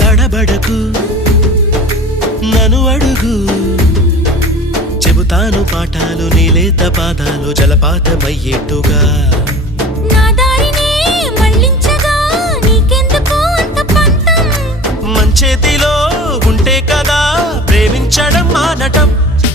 తడబడకు నను అడుగు చెబుతాను పాఠాలు నీలేత పాదాలు జలపాతమయ్యేట్టుగా నా దారినే మళ్ళించగా నీకెందుకు అంత పంతం మంచేతిలో ఉంటే కదా ప్రేమించడం మానటం